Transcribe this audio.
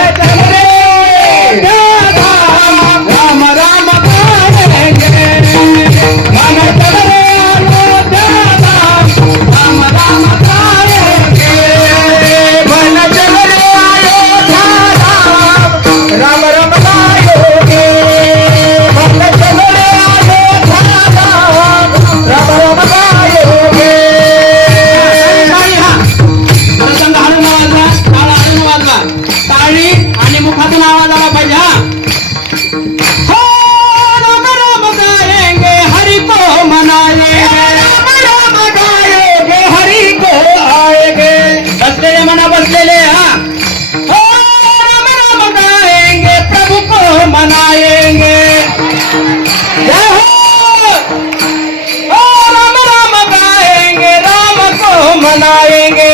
Let मनाएंगे